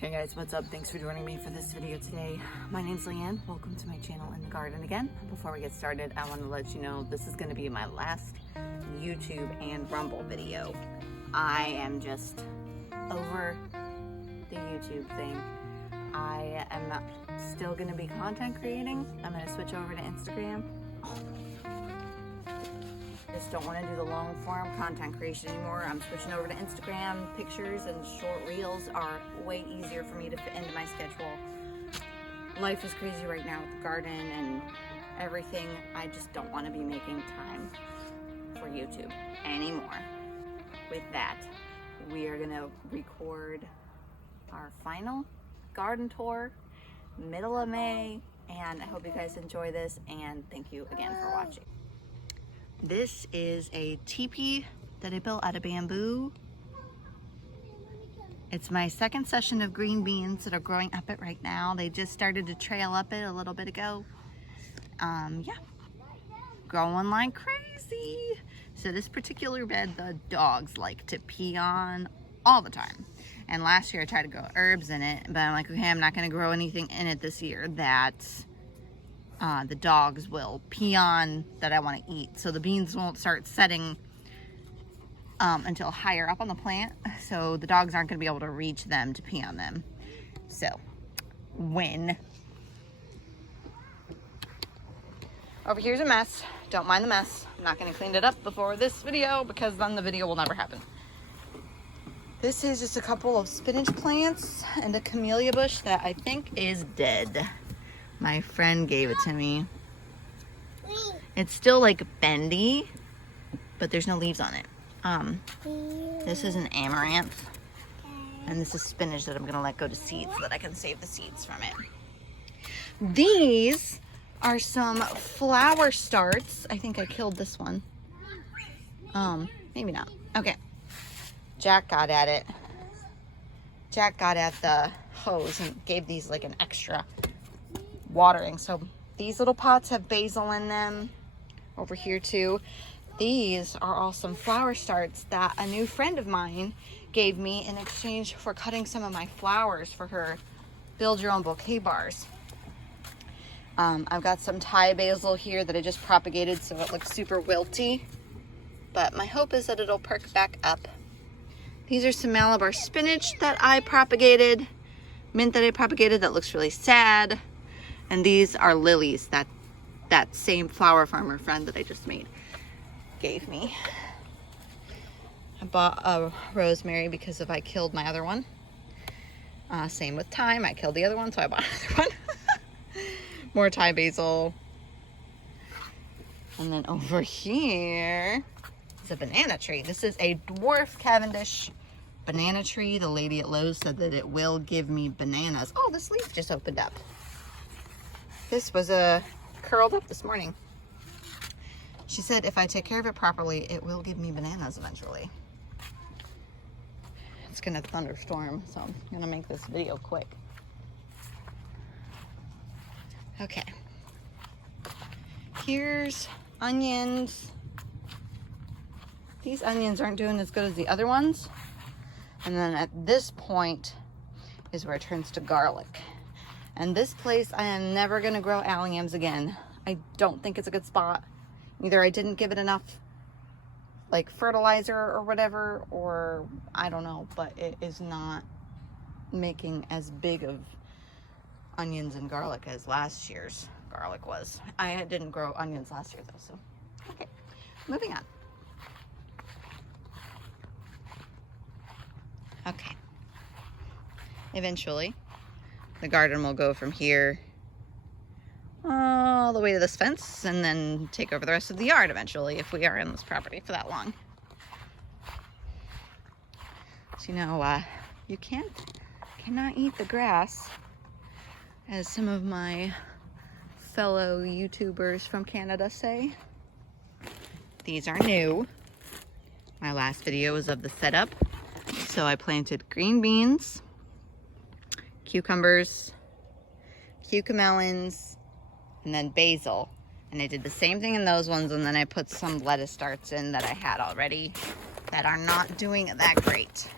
Hey guys, what's up? Thanks for joining me for this video today. My name's Leanne. Welcome to my channel in the garden again. Before we get started, I want to let you know this is going to be my last YouTube and Rumble video. I am just over the YouTube thing. I am still going to be content creating. I'm going to switch over to Instagram. Just don't want to do the long form content creation anymore. I'm switching over to Instagram. Pictures and short reels are way easier for me to fit into my schedule. Life is crazy right now with the garden and everything. I just don't want to be making time for YouTube anymore. With that, we are going to record our final garden tour middle of May, and I hope you guys enjoy this, and thank you again for watching. This is a teepee that I built out of bamboo. It's my second session of green beans that are growing up it right now. They just started to trail up it a little bit ago. Yeah, growing like crazy. So this particular bed, the dogs like to pee on all the time. And last year I tried to grow herbs in it, but I'm like, okay, I'm not gonna grow anything in it this year that the dogs will pee on that I want to eat. So the beans won't start setting until higher up on the plant. So the dogs aren't going to be able to reach them to pee on them. So over here's a mess. Don't mind the mess. I'm not going to clean it up before this video because then the video will never happen. This is just a couple of spinach plants and a camellia bush that I think is dead. My friend gave it to me. It's still like bendy, but there's no leaves on it. This is an amaranth, and this is spinach that I'm gonna let go to seed so that I can save the seeds from it. These are some flower starts. I think I killed this one. Maybe not. Okay. Jack got at it. Jack got at the hose and gave these like an extra watering. So these little pots have basil in them. Over here too, these are all some flower starts that a new friend of mine gave me in exchange for cutting some of my flowers for her build your own bouquet bars. I've got some Thai basil here that I just propagated, so it looks super wilty, but my hope is that it'll perk back up. These are some Malabar spinach that I propagated, mint that I propagated that looks really sad. And these are lilies that same flower farmer friend that I just made gave me. I bought a rosemary because if I killed my other one. Same with thyme. I killed the other one, so I bought another one. More Thai basil. And then over here is a banana tree. This is a dwarf Cavendish banana tree. The lady at Lowe's said that it will give me bananas. Oh, this leaf just opened up. This was curled up this morning. She said if I take care of it properly, it will give me bananas eventually. It's gonna thunderstorm, so I'm gonna make this video quick. Okay. Here's onions. These onions aren't doing as good as the other ones. And then at this point is where it turns to garlic. And this place, I am never going to grow alliums again. I don't think it's a good spot. Either I didn't give it enough like fertilizer or whatever, or I don't know, but it is not making as big of onions and garlic as last year's garlic was. I didn't grow onions last year though, so okay, moving on. Okay. Eventually, the garden will go from here all the way to this fence and then take over the rest of the yard eventually if we are in this property for that long. So, you know, you cannot eat the grass, as some of my fellow YouTubers from Canada say. These are new. My last video was of the setup. So I planted green beans, cucumbers, cucamelons, and then basil. And I did the same thing in those ones, and then I put some lettuce starts in that I had already that are not doing that great,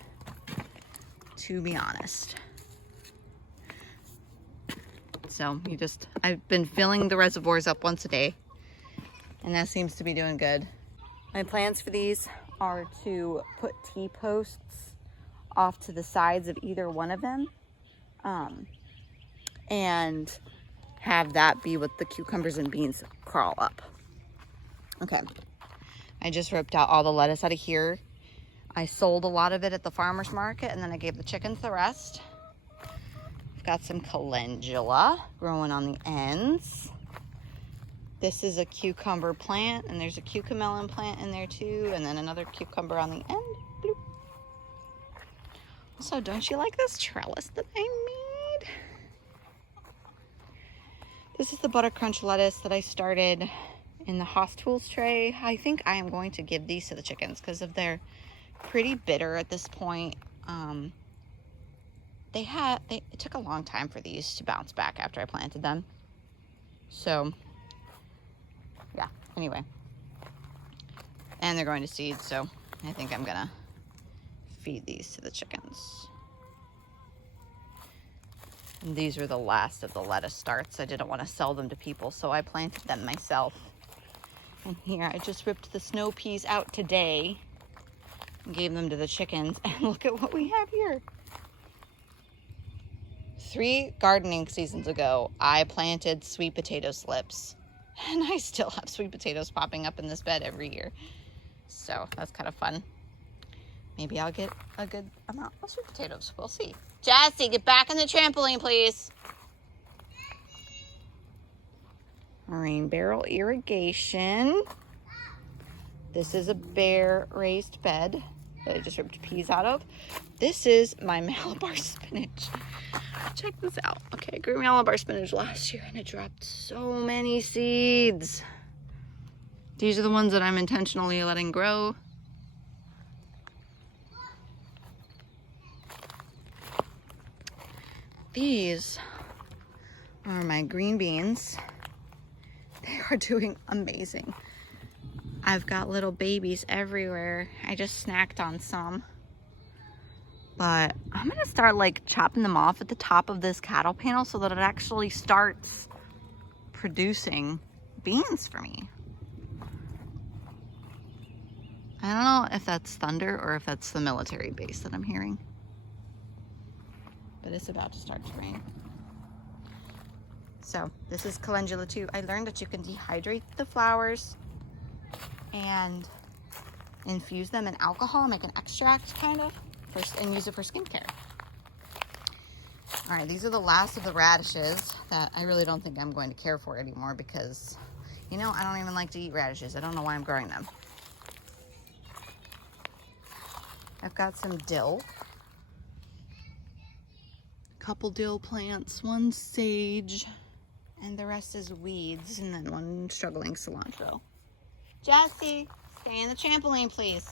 to be honest. So I've been filling the reservoirs up once a day, and that seems to be doing good. My plans for these are to put T-posts off to the sides of either one of them, and have that be what the cucumbers and beans crawl up. Okay, I just ripped out all the lettuce out of here. I sold a lot of it at the farmer's market, and then I gave the chickens the rest. I've got some calendula growing on the ends. This is a cucumber plant, and there's a cucamelon plant in there too, and then another cucumber on the end. Bloop. Also, don't you like this trellis that I made? This is the butter crunch lettuce that I started in the Haas Tools tray. I think I am going to give these to the chickens because if they're pretty bitter at this point. It took a long time for these to bounce back after I planted them. So yeah, anyway. And they're going to seed, so I think I'm gonna feed these to the chickens. And these were the last of the lettuce starts. I didn't want to sell them to people, so I planted them myself. And here, I just ripped the snow peas out today and gave them to the chickens. And look at what we have here. 3 gardening seasons ago, I planted sweet potato slips. And I still have sweet potatoes popping up in this bed every year. So that's kind of fun. Maybe I'll get a good amount of sweet potatoes. We'll see. Jessie, get back in the trampoline, please. Rain barrel irrigation. This is a bare raised bed that I just ripped peas out of. This is my Malabar spinach. Check this out. Okay, I grew Malabar spinach last year and it dropped so many seeds. These are the ones that I'm intentionally letting grow. These are my green beans. They are doing amazing. I've got little babies everywhere. I just snacked on some. But I'm gonna start like chopping them off at the top of this cattle panel so that it actually starts producing beans for me. I don't know if that's thunder or if that's the military base that I'm hearing. But it's about to start to rain. So this is calendula too. I learned that you can dehydrate the flowers and infuse them in alcohol, make an extract kind of, and use it for skincare. All right, these are the last of the radishes that I really don't think I'm going to care for anymore because, you know, I don't even like to eat radishes. I don't know why I'm growing them. I've got some dill. Couple dill plants, one sage, and the rest is weeds, and then one struggling cilantro. Jessie, stay in the trampoline, please.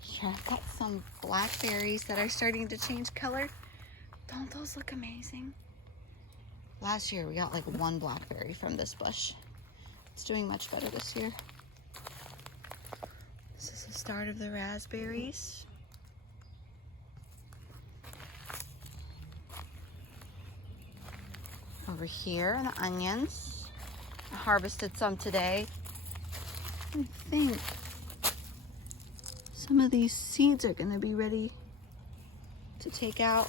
Here, I've got some blackberries that are starting to change color. Don't those look amazing? Last year, we got like 1 blackberry from this bush. It's doing much better this year. This is the start of the raspberries. Over here, the onions. I harvested some today. I think some of these seeds are gonna be ready to take out.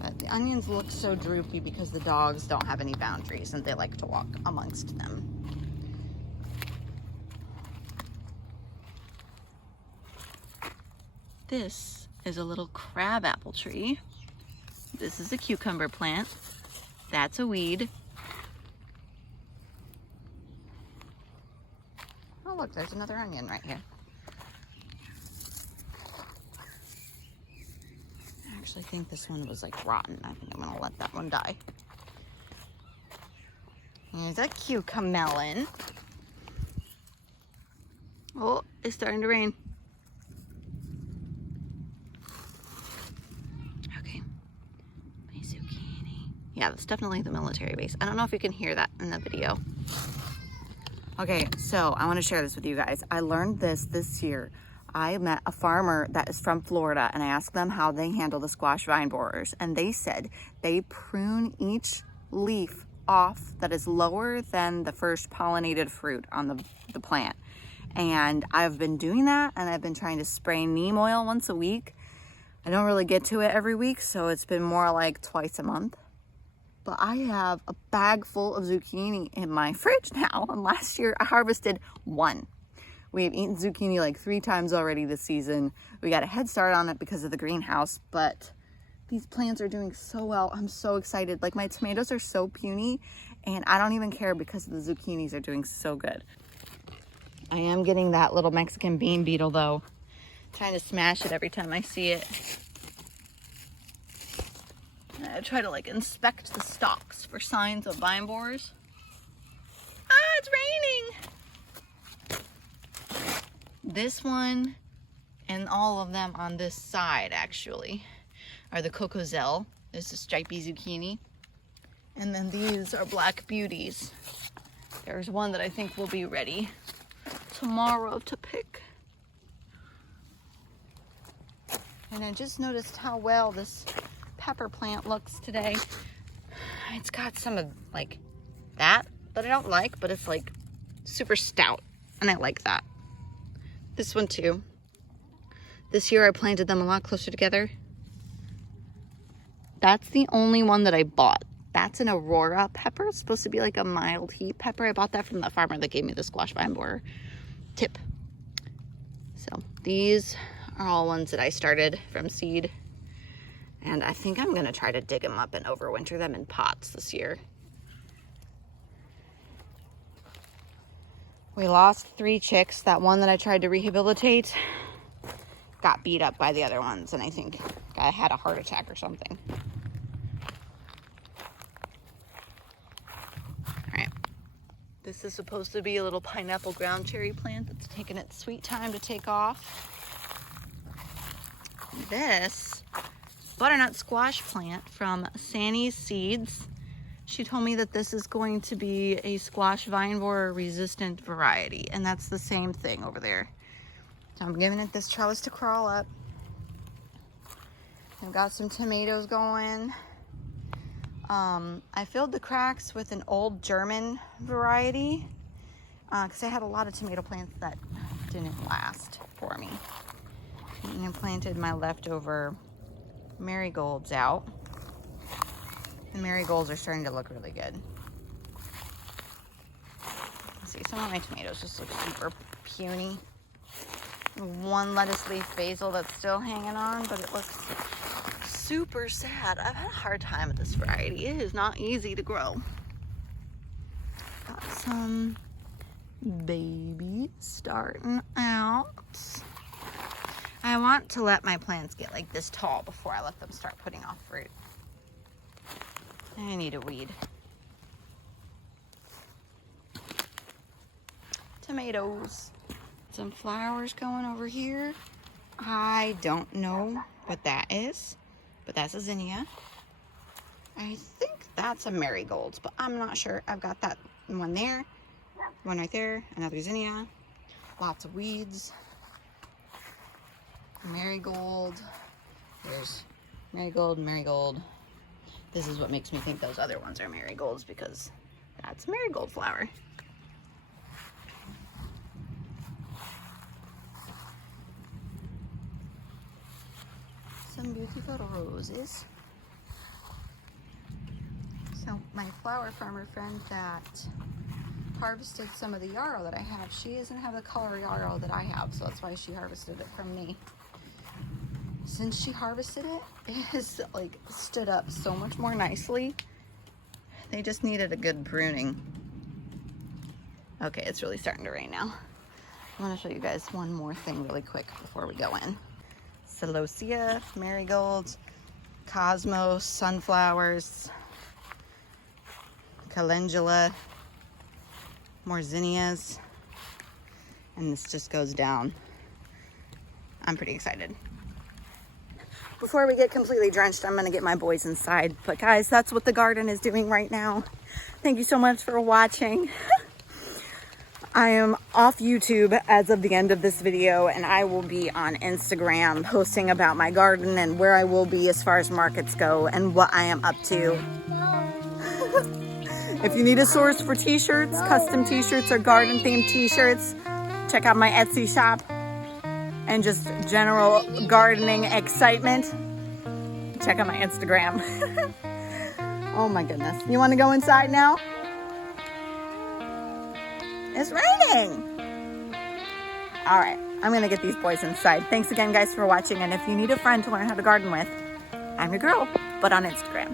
But the onions look so droopy because the dogs don't have any boundaries and they like to walk amongst them. This is a little crabapple tree. This is a cucumber plant. That's a weed. Oh look, there's another onion right here. I actually think this one was like rotten. I think I'm gonna let that one die. Here's a cucamelon. Oh, it's starting to rain. Yeah, that's definitely the military base. I don't know if you can hear that in the video. Okay, so I want to share this with you guys. I learned this year. I met a farmer that is from Florida, and I asked them how they handle the squash vine borers, and they said they prune each leaf off that is lower than the first pollinated fruit on the plant. And I've been doing that, and I've been trying to spray neem oil once a week. I don't really get to it every week, so it's been more like twice a month. But I have a bag full of zucchini in my fridge now, and last year I harvested one. We have eaten zucchini like 3 times already this season. We got a head start on it because of the greenhouse, but these plants are doing so well. I'm so excited. Like, my tomatoes are so puny, and I don't even care because the zucchinis are doing so good. I am getting that little Mexican bean beetle though. Trying to smash it every time I see it. I try to like inspect the stalks for signs of vine borers. Ah, it's raining! This one and all of them on this side actually are the Cocozelle. This is stripy zucchini. And then these are black beauties. There's one that I think will be ready tomorrow to pick. And I just noticed how well this pepper plant looks today. It's got some of like that I don't like, but it's like super stout, and I like that. This one too. This year I planted them a lot closer together. That's the only one that I bought. That's an Aurora pepper. It's supposed to be like a mild heat pepper. I bought that from the farmer that gave me the squash vine borer tip. So these are all ones that I started from seed. And I think I'm gonna try to dig them up and overwinter them in pots this year. We lost 3 chicks. That one that I tried to rehabilitate got beat up by the other ones, and I think I had a heart attack or something. All right. This is supposed to be a little pineapple ground cherry plant that's taking its sweet time to take off. This butternut squash plant from Sanny's Seeds. She told me that this is going to be a squash vine borer resistant variety, and that's the same thing over there. So I'm giving it this trellis to crawl up. I've got some tomatoes going. I filled the cracks with an old German variety because I had a lot of tomato plants that didn't last for me. And I planted my leftover marigolds out. The marigolds are starting to look really good. Let's see, some of my tomatoes just look super puny. One lettuce leaf basil that's still hanging on, but it looks super sad. I've had a hard time with this variety. It is not easy to grow. Got some baby starting out. I want to let my plants get like this tall before I let them start putting off fruit. I need a weed. Tomatoes. Some flowers going over here. I don't know what that is, but that's a zinnia. I think that's a marigold, but I'm not sure. I've got that one there, one right there, another zinnia. Lots of weeds. Marigold. There's marigold, marigold. This is what makes me think those other ones are marigolds, because that's marigold flower. Some beautiful roses. So my flower farmer friend that harvested some of the yarrow that I have, she doesn't have the color yarrow that I have, so that's why she harvested it from me. Since she harvested it, it has like stood up so much more nicely. They just needed a good pruning. Okay, it's really starting to rain now. I want to show you guys one more thing really quick before we go in. Celosia, marigolds, cosmos, sunflowers, calendula, more zinnias, and this just goes down. I'm pretty excited. Before we get completely drenched, I'm gonna get my boys inside. But guys, that's what the garden is doing right now. Thank you so much for watching. I am off YouTube as of the end of this video, and I will be on Instagram posting about my garden and where I will be as far as markets go and what I am up to. If you need a source for t-shirts, custom t-shirts or garden themed t-shirts, check out my Etsy shop. And just general gardening excitement, check out my Instagram. Oh my goodness. You want to go inside now? It's raining. All right, I'm gonna get these boys inside. Thanks again, guys, for watching. And if you need a friend to learn how to garden with, I'm your girl, but on Instagram.